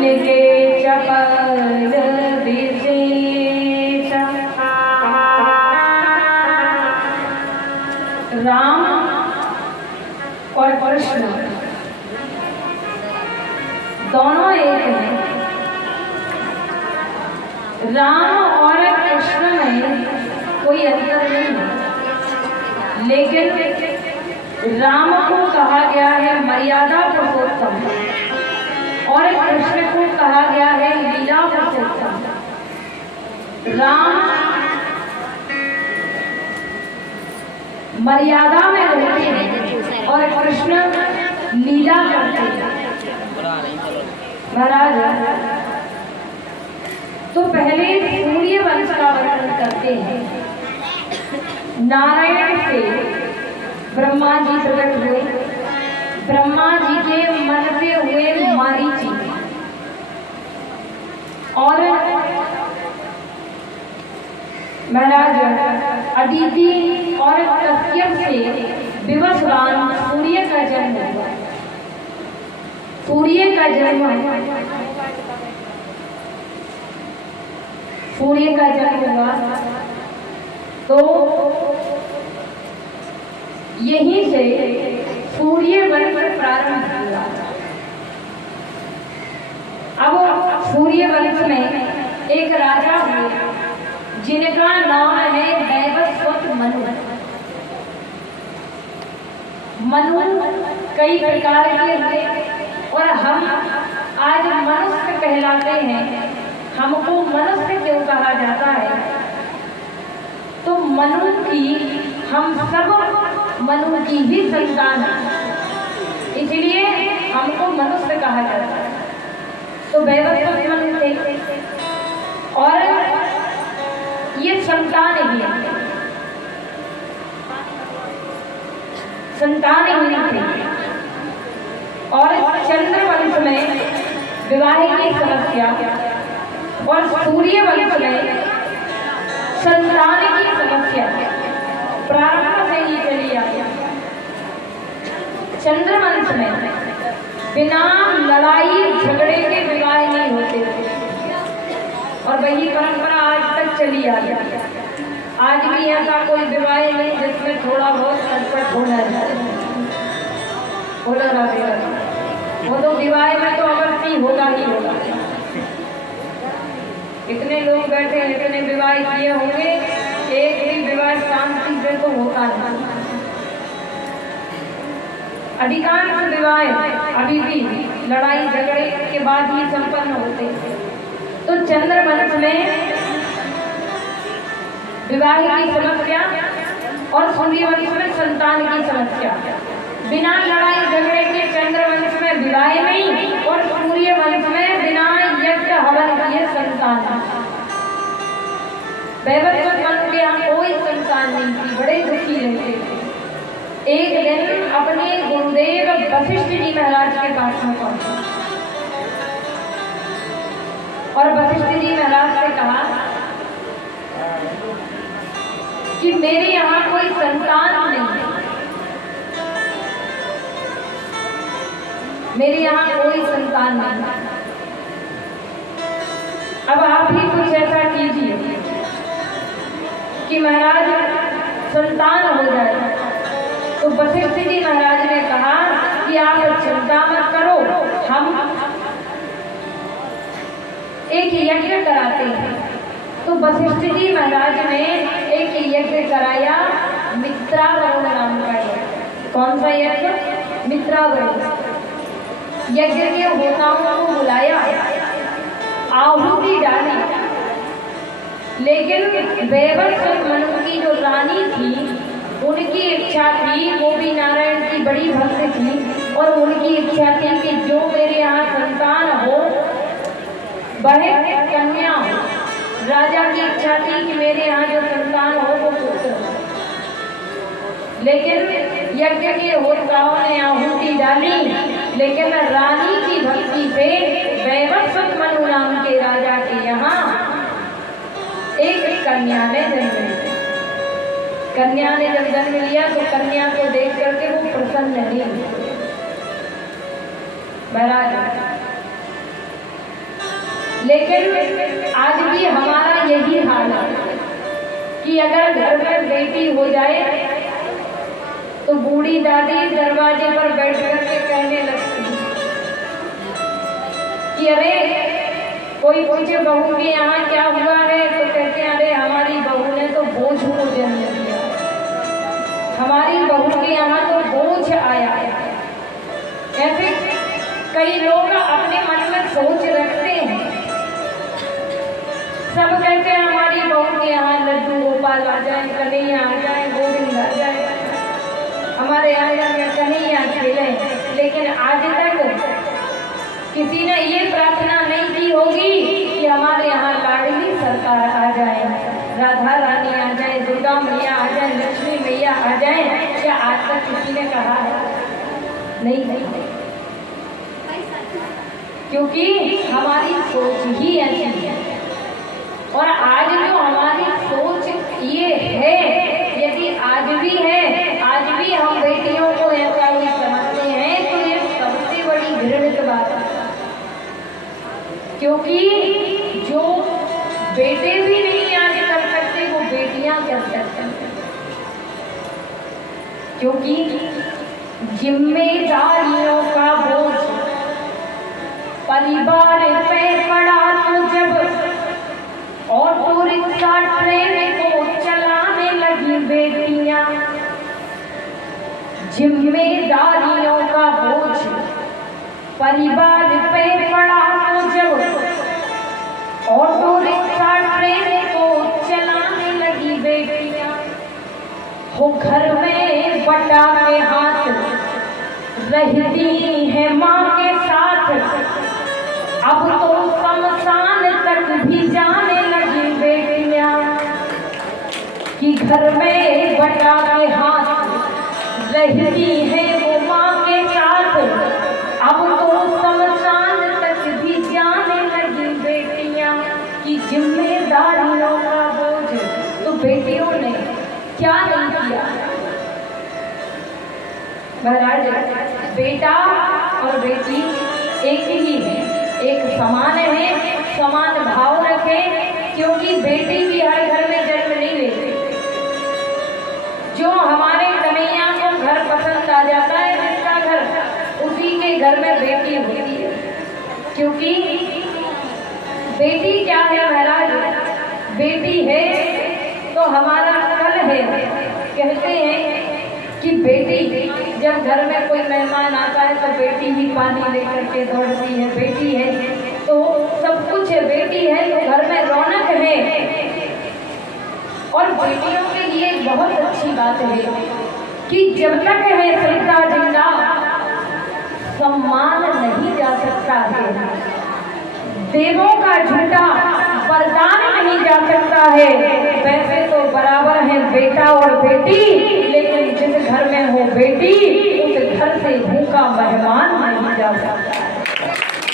इनके चपल विशेष। राम और कृष्ण दोनों एक हैं। राम और कृष्ण में कोई अंतर नहीं है, लेकिन राम को कहा गया है मर्यादा पुरुषोत्तम और कृष्ण को कहा गया है लीला पुरुषोत्तम। राम मर्यादा में रहते हैं और कृष्ण लीला करते हैं। महाराज तो पहले सूर्य वंश का वर्णन करते हैं। नारायण से ब्रह्मा जी प्रकट हुए। ब्रह्मा जी के मन से हुए मारीची और महाराज अदिति और कश्यप से विवस्वान सूर्य का जन्म हुआ। सूर्य का जन्म हुआ तो यहीं से सूर्य वंश प्रारंभ हुआ। अब सूर्य वंश में एक राजा हुए जिनका नाम है वैवस्वत मनु। मनु कई प्रकार के हुए और हम आज मनुष्य कहलाते हैं। हमको मनुष्य क्यों कहा जाता है? तो मनु की, हम सब मनु की ही संतान है, इसलिए हमको मनुष्य कहा जाता है। तो वैवस्वत मनु थे और ये संतान ही थे। और चंद्रवंश में विवाह की समस्या और सूर्य वंश में संतान की समस्या प्रारंभ से ही चली आई। चंद्रवंश में बिना लड़ाई झगड़े के विवाह नहीं होते थे और वही परंपरा आज तक चली आ रही है। आज भी ऐसा कोई विवाह नहीं जिसमें थोड़ा बहुत खटपट होना है। वो तो विवाह में तो अवश्य होगा ही होगा। इतने लोग बैठे, इतने विवाह किए होंगे, एक भी विवाह शांति से तो होता नहीं। अधिकांश विवाह अभी भी लड़ाई झगड़े के बाद ही संपन्न होते हैं। तो चंद्रवंश में विवाह की समस्या और सूर्यवंश में संतान की समस्या। बिना लड़ाई झगड़े के चंद्रवंश में विवाह नहीं और सूर्यवंश में बिना यज्ञ हवन किए संतान। वैवस्वत मनु के यहाँ कोई संतान नहीं थी, बड़े दुखी रहते थे। एक दिन अपने गुरुदेव वशिष्ठ जी महाराज के पास में पहुंचे और वशिष्ठ जी महाराज से कहा कि मेरे यहाँ कोई संतान नहीं है, मेरे यहाँ कोई संतान नहीं है। अब आप ही कुछ ऐसा कीजिए कि महाराज संतान हो जाए। तो वशिष्ठ जी महाराज ने कहा कि आप चिंता मत करो, हम एक यज्ञ कराते हैं। तो वशिष्ठ जी महाराज ने एक यज्ञ कराया, मित्रावरुण नाम का यज्ञ। कौन सा यज्ञ? मित्रावरुण। यज्ञ के होताओं को बुलाया, आहुति डाली, लेकिन वैवस्वत मनु की जो रानी थी उनकी इच्छा थी, वो भी नारायण की बड़ी भक्त थी और उनकी इच्छा थी कि जो मेरे यहाँ संतान हो वह कन्या हो। राजा की इच्छा थी कि मेरे यहाँ जो संतान हो वो पुत्र हो। लेकिन यज्ञ के होताओं ने आहुति डाली, लेकिन रानी की भक्ति से वैवस्वत मनु नाम के राजा के यहाँ एक कन्या ने जन्म लिया। कन्या ने जब जन्म लिया तो कन्या को देख करके वो प्रसन्न नहीं हुए। महाराज लेकिन आज भी हमारा यही हाल है कि अगर घर में बेटी हो जाए तो बूढ़ी दादी दरवाजे पर बैठ करके कहने लगती कि अरे कोई पूछे बहू के यहाँ क्या हुआ है तो कहते हैं अरे हमारी बहू ने तो बोझ को जन्म दिया, हमारी बहू के यहाँ तो बोझ आया। ऐसे कई लोग अपने मन में सोच रखते हैं, सब कहते हैं हमारी बहू के यहाँ लड्डू गोपाल आ जाए, कन्हैया आ जाए, गोविंद आ जाए, हमारे यहाँ में कन्हैया खेले। लेकिन आज तक किसी ने ये प्रार्थना नहीं की होगी कि हमारे यहाँ लाडली सरकार आ जाए, राधा रानी आ जाए, दुर्गा मैया आ जाए, लक्ष्मी मैया आ जाए। क्या आज तक किसी ने कहा है? नहीं, क्योंकि हमारी सोच ही ऐसी है। और आज जो हमारी सोच ये है, यदि आज भी है, आज भी हम बेटियों को ऐसा ही समझते हैं तो ये सबसे बड़ी घृणित बात है। क्योंकि जो बेटे भी नहीं आज कर सकते वो बेटियां कर सकते हैं, क्योंकि जिम्मेदारियों का बोझ परिवार पे पड़ा तो जब ऑटो रिक्शा ट्रेन को चलाने लगी बेटियां, जिम्मेदारियों का बोझ परिवार पे पड़ा तो जब ऑटो रिक्शा ट्रेन को चलाने लगी बेटियां, हो घर में बटा के हाथ रहती है माँ के साथ, अब तो शमशान तक भी जाने लगी बेटियां, कि घर में बटा के हाथ रहती है वो माँ के साथ, अब तो शमशान तक भी जाने लगी बेटियां, कि जिम्मेदारियों का बोझ। तो बेटियों ने क्या नहीं किया? महाराज, बेटा और बेटी एक ही है, एक समान है, समान भाव रखे। क्योंकि बेटी भी हर घर में जन्म नहीं लेती। जो हमारे कन्हैया को घर पसंद आ जाता है जिसका घर, उसी के घर में बेटी होती है। क्योंकि बेटी क्या है महाराज? बेटी है तो हमारा कल है। कहते हैं कि बेटी जब घर में कोई मेहमान आता है तो बेटी ही पानी लेकर के दौड़ती है, बेटी है तो सब कुछ है, बेटी है तो घर में रौनक है। और बेटियों के लिए बहुत अच्छी बात है कि जब तक है श्रद्धा जिंदा सम्मान नहीं जा सकता है, देवों का झूठा वरदान नहीं जा सकता है। वैसे तो बराबर है बेटा और बेटी, लेकिन जिस घर में हो बेटी उस घर से भूखा मेहमान नहीं जा सकता है,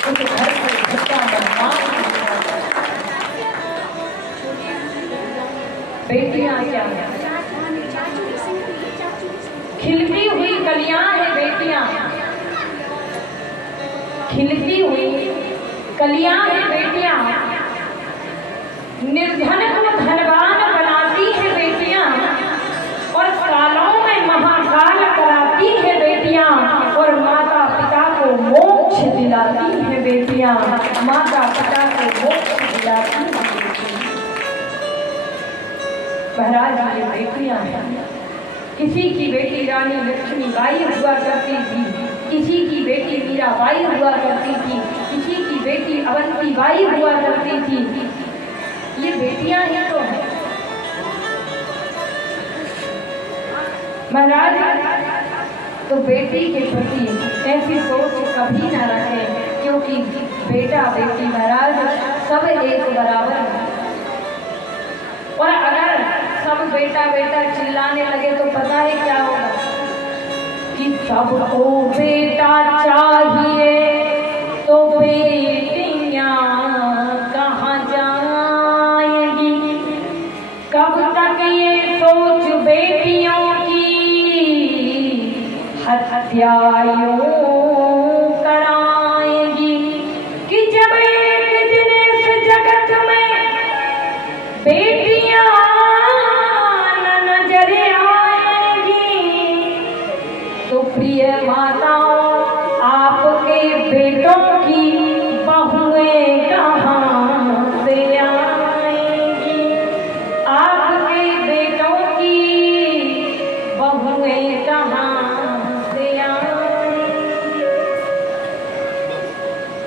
उस घर से भूखा मेहमान नहीं जा सकता। बेटियां क्या है? खिलती हुई कलियां है बेटियां, खिलती हुई कलियां है बेटियां, निर्धन को धनवान बनाती है बेटियां, और सालों में महाकाल कराती है बेटियां, और माता पिता को मोक्ष दिलाती है बेटियां, माता पिता को मोक्ष दिलाती है बेटियां। महाराज ये बेटियां हैं। किसी की बेटी रानी लक्ष्मीबाई हुआ करती थी, किसी की बेटी मीराबाई हुआ करती थी, किसी की बेटी अवंतीबाई हुआ करती थी। ये बेटियां ही तो हैं महाराज। तो बेटी के प्रति ऐसी सोच कभी ना रखें, क्योंकि बेटा बेटी महाराज सब एक बराबर है। और अगर सब बेटा बेटा चिल्लाने लगे तो पता है क्या होगा? कि सबको बेटा चाहिए तो बेटियां कहाँ जाएंगी? कब तक ये सोच बेटियों की हत्याएं कराएंगी? कि जब एक दिन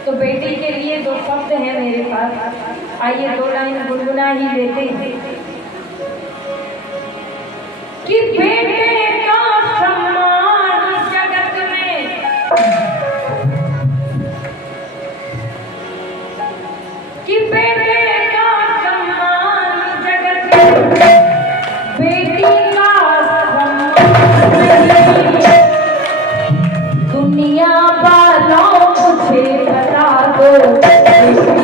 तो बेटी के लिए दो शब्द हैं मेरे पास, आइए दो लाइन गुनगुना ही लेते हैं कि बेटे का सम्मान जगत में, कि बेटे का सम्मान जगत में, बेटी का सम्मान नहीं। दुनिया वालों मुझे बता दो बेटी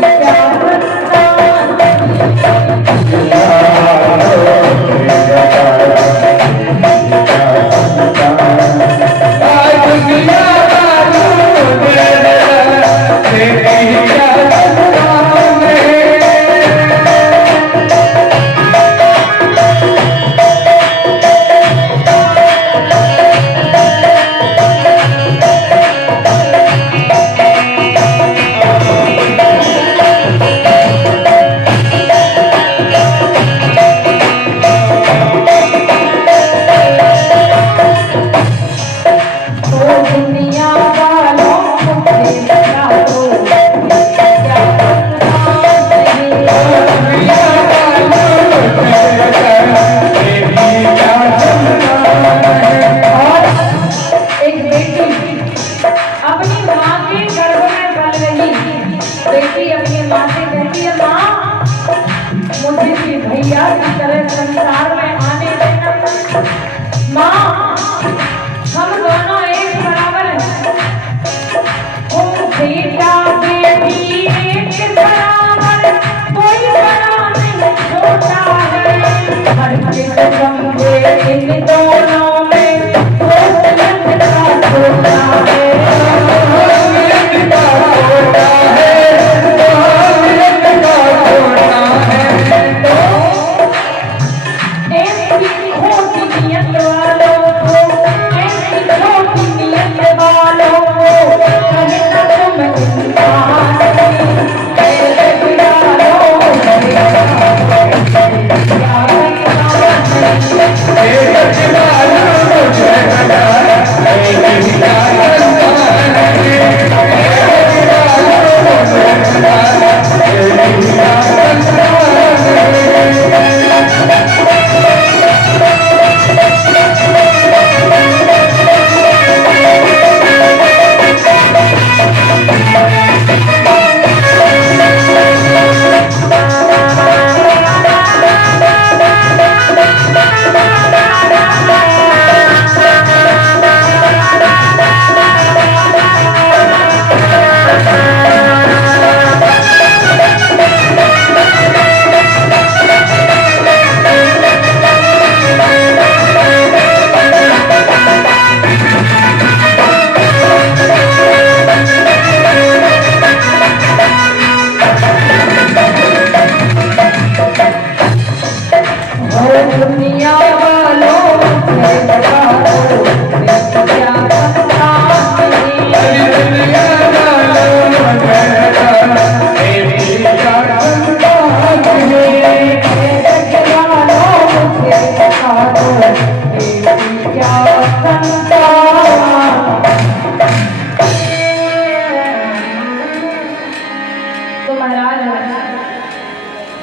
क्या भैया की तरह संसार में आने देना। माँ, हम दोनों एक बराबर हैं, बेटा बेटी एक बराबर, कोई बड़ा नहीं छोटा है। हर किस्म के इन दोनों में छोटा है।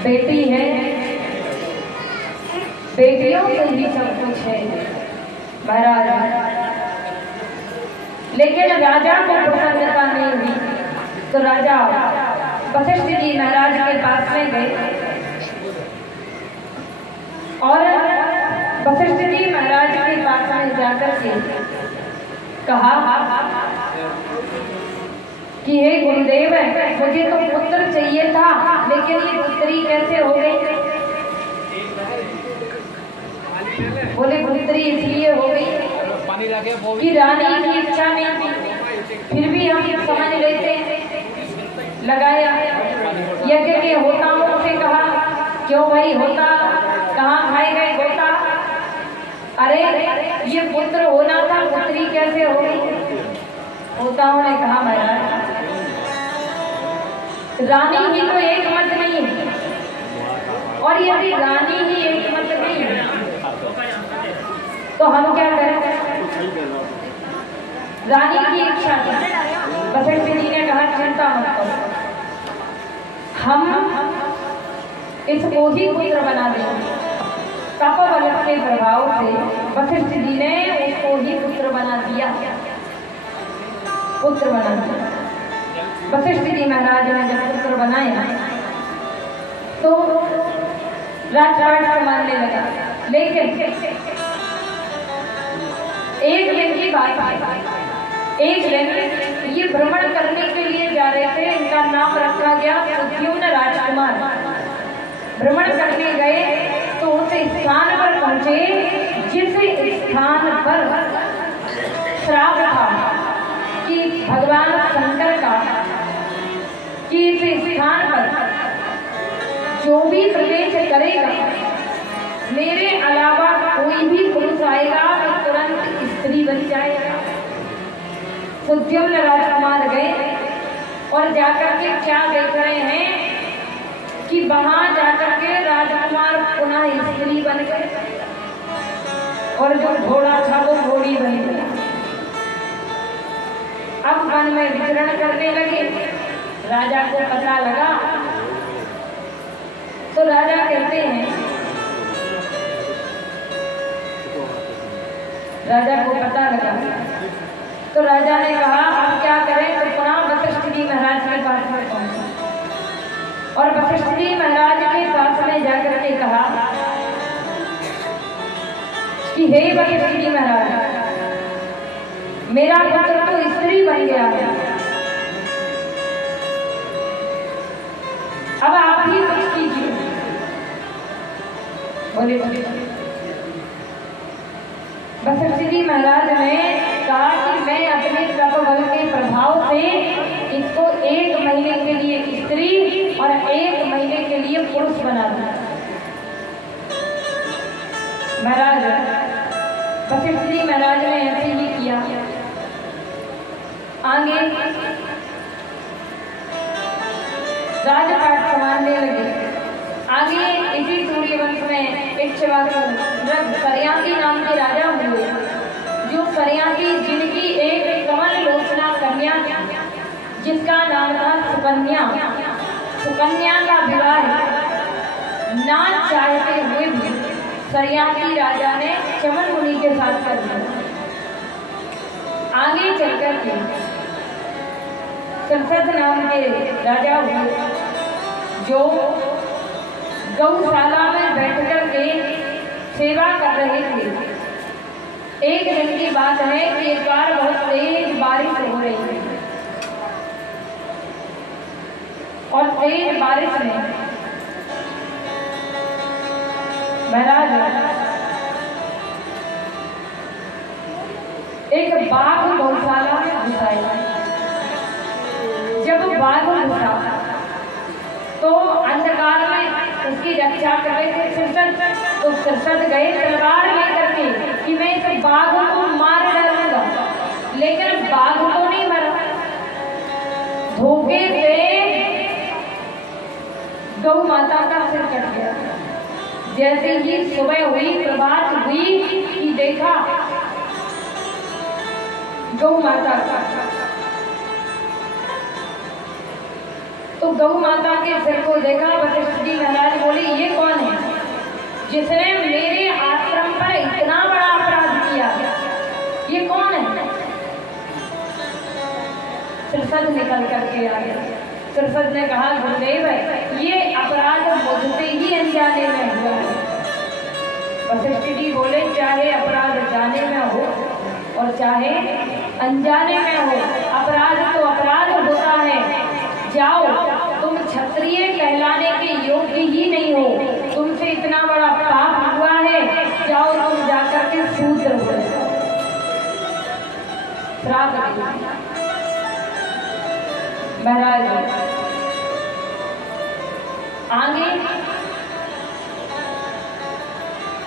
बेटी है, बेटियों को ही सब कुछ है महाराज। लेकिन राजा को प्रसन्नता नहीं हुई, तो राजा वशिष्ठ जी महाराज के पास में गए और वशिष्ठ जी महाराज के पास में जाकर के कहा कि हे गुरुदेव, मुझे तो पुत्र चाहिए था, लेकिन ये पुत्री कैसे हो गई? बोले पुत्री इसलिए हो गई कि रानी की इच्छा नहीं थी, फिर भी हम समझ लेते लगाया। यज्ञ के होताओं से कहा, क्यों भाई होता कहाँ खाए गए होता? अरे ये पुत्र होना था, पुत्री कैसे हो गई? होताओं ने कहा महाराज, रानी ही तो एक मत नहीं है, और यदि रानी ही एक मत नहीं है तो हम क्या करें? रानी की इच्छा थी। वशिष्ठ जी ने कहा कहा चिंता मत करो, हम इसको ही पुत्र बना देंगे। तपोबल के प्रभाव से वशिष्ठ जी ने उसको ही पुत्र बना दिया, पुत्र बना दिया। वशिष्ठ जी महाराज ने जब पुत्र बनाया तो राजपाट संभालने लगा। लेकिन एक दिन की बात है, एक दिन ये भ्रमण करने के लिए जा रहे थे, इनका नाम रखा गया सुद्युम्न राजकुमार। भ्रमण करने गए तो उस स्थान पर पहुंचे जिस स्थान पर श्राप था कि भगवान शंकर का कि इस स्थान पर जो भी प्रवेश करेगा मेरे अलावा कोई भी पुरुष आएगा तो तुरंत स्त्री बन जाएगा। सुद्युम्न राजकुमार गए और जाकर के क्या देख रहे हैं कि वहां जाकर के राजकुमार पुनः स्त्री बन गए और जो घोड़ा था वो घोड़ी बन गया। अब वन में विचरण करने लगे। राजा को पता लगा तो राजा कहते हैं, राजा को पता लगा तो राजा ने कहा अब क्या करें। तो पुनः वशिष्ठ जी महाराज के पास में पहुंचे और वशिष्ठ जी महाराज के पास में जाकर के कहा कि हे वशिष्ठ जी महाराज, मेरा पुत्र तो स्त्री बन गया है, अब आप ही कुछ कीजिए। बोले वशिष्ठ जी महाराज ने कहा कि मैं अपने तपोबल के प्रभाव से इसको 1 महीने के लिए स्त्री और 1 महीने के लिए पुरुष बना दूं। महाराज वशिष्ठ जी महाराज ने ऐसे ही किया। आगे राजपाट संभालने लगे। आगे इसी सूर्यवंश में इक्ष्वाकु सरयाकी नाम के राजा हुए, जो सरयाकी जिनकी एक कमल लोचना कन्या जिसका नाम था सुकन्या। सुकन्या का विवाह ना चाहते हुए भी सरयाकी राजा ने चमन मुनि के साथ कर दिया। आगे चलकर के संसद नाम के राजा हुए, जो गौशाला में बैठकर के सेवा कर रहे थे। एक दिन की बात है कि एक बार बहुत तेज बारिश हो रही थी और तेज बारिश में महाराज एक बाघ गौशाला में घुसाया। जब बाघ घुसा तो अंधकार में उसकी रक्षा कर रहे थे सिरसद, तो सिरसद गए तलवार लेकर के कि मैं इस बाघ को मार डालूंगा, लेकिन बाघ को नहीं मरा। धोखे से गौ माता का सिर कट गया। जैसे ही सुबह हुई, प्रभात हुई कि देखा गौ माता का, तो गौ माता के सिर को देखा। वशिष्ठ जी महाराज बोले ये कौन है जिसने मेरे आश्रम पर इतना बड़ा अपराध किया, ये कौन है? सिरसद निकल करके आ गया। सिरसद ने कहा गुरुदेव ये अपराध मुझसे ही अनजाने में हुआ है। वशिष्ठ जी बोले चाहे अपराध जाने में हो और चाहे अनजाने में हो, अपराध तो अपराध होता है। जाओ, तुम क्षत्रिय कहलाने के योग्य ही नहीं हो, तुमसे इतना बड़ा पाप हुआ है, जाओ तुम जाकर के शूद्र हो जाओ। श्राप महाराज आगे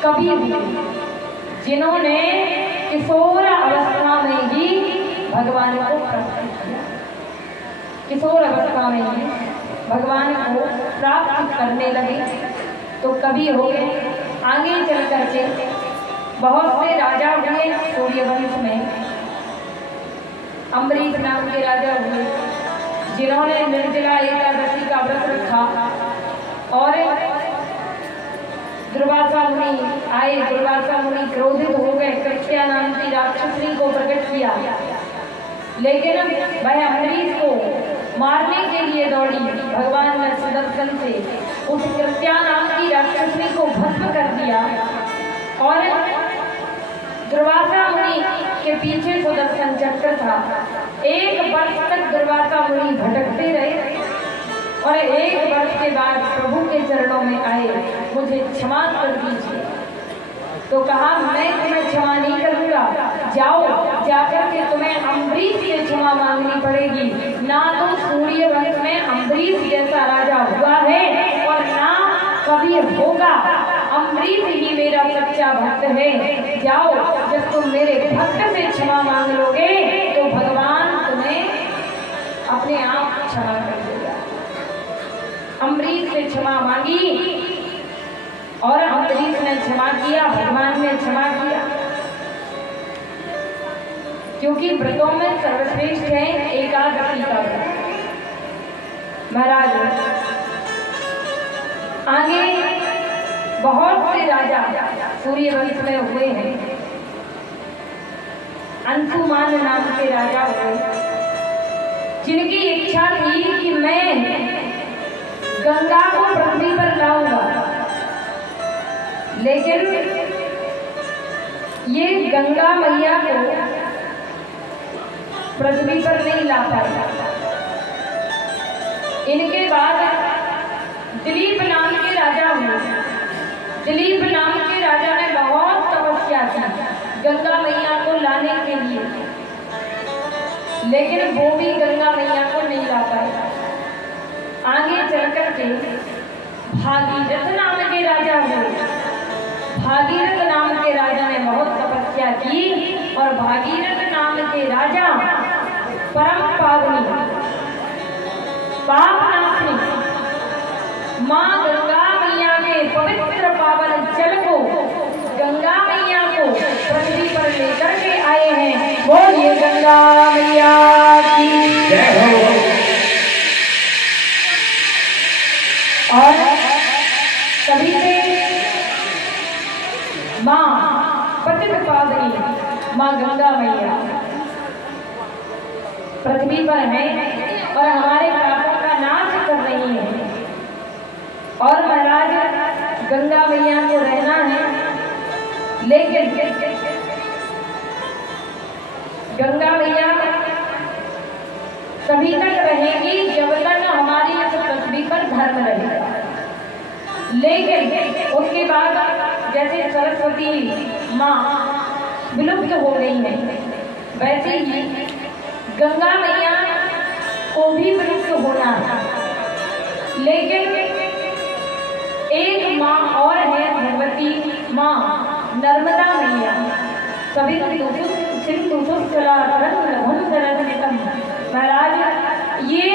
कभी भी जिन्होंने किशोर अवस्था में ही भगवान को प्राप्त किया, किशोर अवस्था में ही भगवान को प्राप्त करने लगे, तो कभी हो गए। आगे चल करके बहुत से राजा हुए सूर्यवंश में। अम्बरीश नाम के राजा हुए, जिन्होंने निर्जला एकादशी का व्रत रखा और दुर्वासा मुनि आए। दुर्वासा मुनि क्रोधित हो गए, कृत्या नाम की राक्षसी को प्रकट किया, लेकिन वह अम्बरीश को मारने के लिए दौड़ी। भगवान ने सुदर्शन से उस कृत्या नाम की राक्षसी को भस्म कर दिया और दुर्वासा मुनि के पीछे सुदर्शन चक्र था। 1 वर्ष तक दुर्वासा मुनि भटकते रहे और 1 वर्ष के बाद प्रभु के चरणों में आए, मुझे क्षमा कर दीजिए। तो कहा, मैं तुम्हें क्षमा नहीं करूंगा, जाओ जाकर के तुम्हें अम्बरीश से क्षमा मांगनी पड़ेगी। ना तो सूर्य वंश में अम्बरीश जैसा राजा हुआ है और ना कभी होगा। अम्बरीश ही मेरा सच्चा भक्त है। जाओ, जब तुम मेरे भक्त से क्षमा मांग लोगे तो भगवान तुम्हें अपने आप क्षमा कर देगा। अम्बरीश से क्षमा मांगी और अम्बरीश ने क्षमा किया, भगवान ने क्षमा किया, क्योंकि व्रतों में सर्वश्रेष्ठ है एकादशी का व्रत। महाराज आगे बहुत से राजा सूर्यवंश में हुए हैं। अंशुमान नाम के राजा हुए, जिनकी इच्छा थी कि मैं गंगा को पृथ्वी पर लाऊंगा, लेकिन ये गंगा मैया को पृथ्वी पर नहीं ला पाया। इनके बाद दिलीप नाम के राजा हुए। दिलीप नाम के राजा ने बहुत तपस्या की गंगा मैया को लाने के लिए, लेकिन वो भी गंगा मैया को नहीं ला पाया। आगे चलकर के भागीरथ नाम के राजा हुए। भागीरथ नाम के राजा ने बहुत तपस्या की और भागीरथ नाम के राजा परम पावनी पापनाशनी माँ गंगा मैया के पवित्र पावन जल को, गंगा मैया को पृथ्वी पर लेकर के आए हैं। बोलिए गंगा मैया की जय हो। और सभी से माँ पतित पावनी माँ गंगा मैया पृथ्वी पर है और हमारे पापों का नाश कर रही है। और महाराज गंगा मैया को रहना है, लेकिन गंगा मैया तभी तक रहेगी जब तक हमारी इस पृथ्वी पर धर्म रहेगा। लेकिन उसके बाद जैसे सरस्वती माँ विलुप्त हो गई है, वैसे ही गंगा मैया को भी विलुप्त होना है। लेकिन एक माँ और है, भगवती माँ नर्मदा मैया। सभी महाराज ये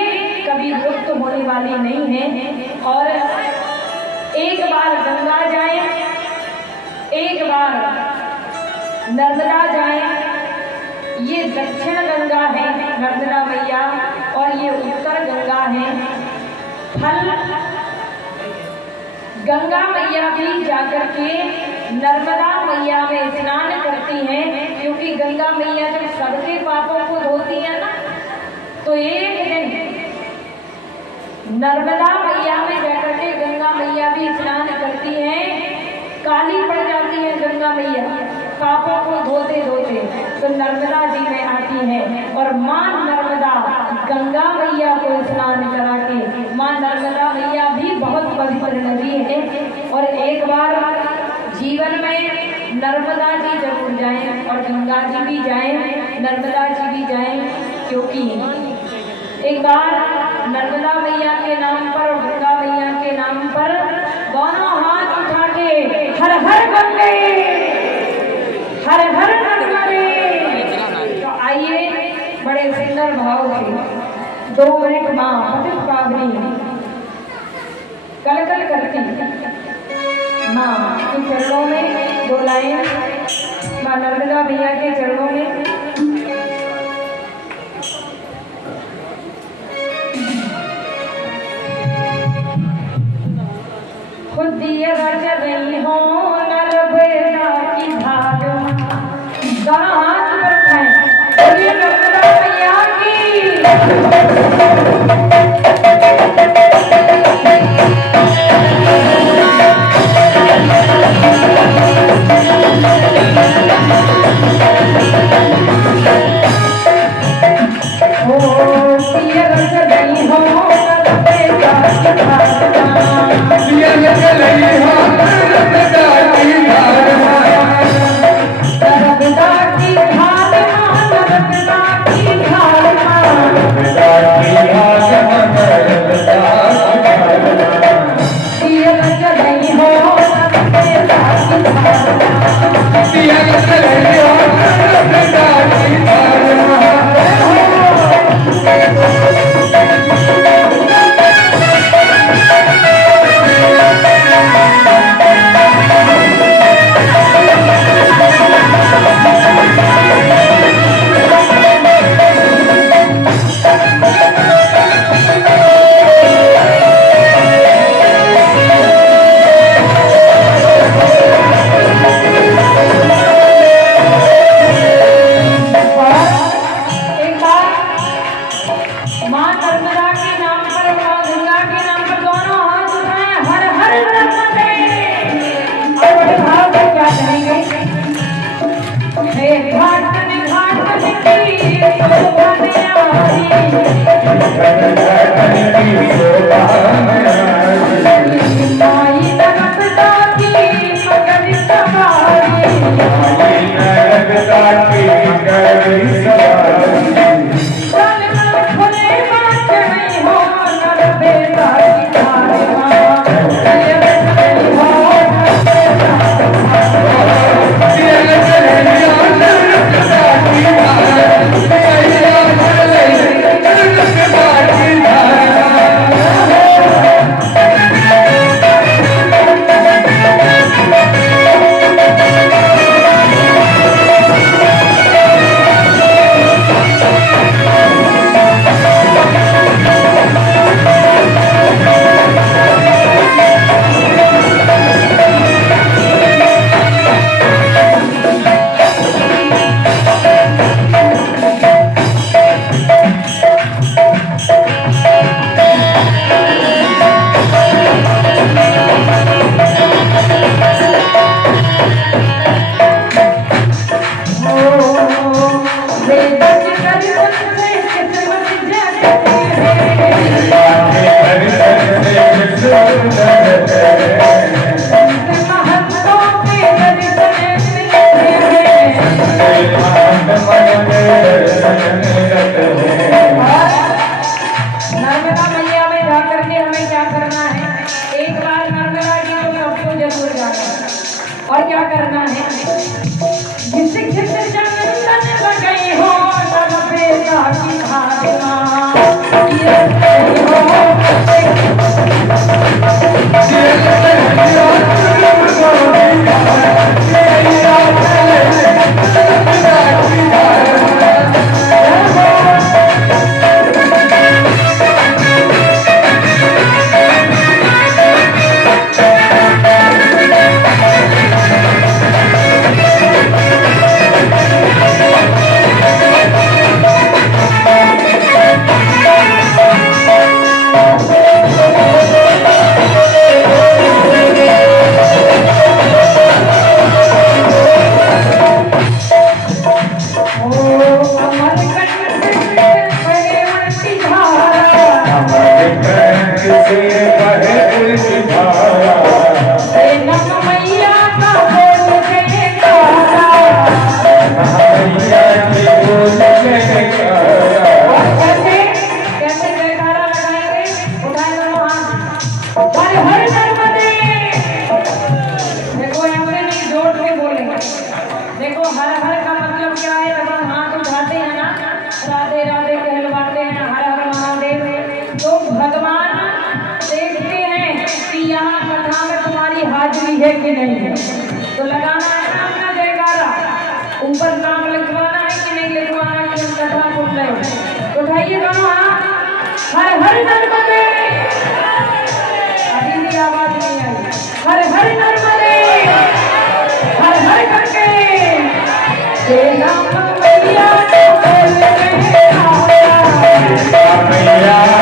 कभी विलुप्त होने वाली नहीं है। और एक बार गंगा जाए, एक बार नर्मदा जाए। ये दक्षिण गंगा है नर्मदा मैया और ये उत्तर गंगा है। फल गंगा मैया भी जाकर के नर्मदा मैया में स्नान करती हैं, क्योंकि गंगा मैया जब सबके पापों को धोती है ना, तो एक दिन नर्मदा मैया में जाकर के गंगा मैया भी स्नान करती हैं। काली पड़ जाती है गंगा मैया पापों को धोते धोते, तो नर्मदा जी में आती है और माँ नर्मदा गंगा मैया को स्नान करा के, माँ नर्मदा मैया भी बहुत पवित्र नदी है। और एक बार जीवन में नर्मदा जी जरूर जाएं और गंगा जी भी जाएं, नर्मदा जी भी जाएं, क्योंकि एक बार नर्मदा मैया के नाम पर और गंगा मैया के नाम पर दोनों हाथ उठा के हर हर गंगे हर हर नर्मदे। तो आइए बड़े सुंदर भाव से 2 मिनट माँ पतित पावनी कल कल करती माँ के चरणों में 2 लाइन माँ नर्मदा मैया के चरणों में रही हो नर्मदा की धार दोनों हाथ ऊपर उठाएं बोलिए नर्मदा मैया और क्या करना है जिससे खिचड़ चंदन लगाई हो तब बेटा की भावना देखो हर हर का मतलब क्या है जब हम हाथ उठाते हैं ना राधे राधे कहलवाते हैं हर हर महादेव तो भगवान देखते हैं कि यहाँ कथा में तुम्हारी हाजिरी है कि नहीं है तो लगाना है ना अपना जयकारा ऊपर नाम लिखवाना है कि नहीं लिखवाना कि हम कथा सुन रहे हो उठाइए दोनों हाथ हर हर नर्मदे अभी भी आवाज नहीं आई हर हर नर्मदे हे राम मैया तो बोल रहे आया, मैया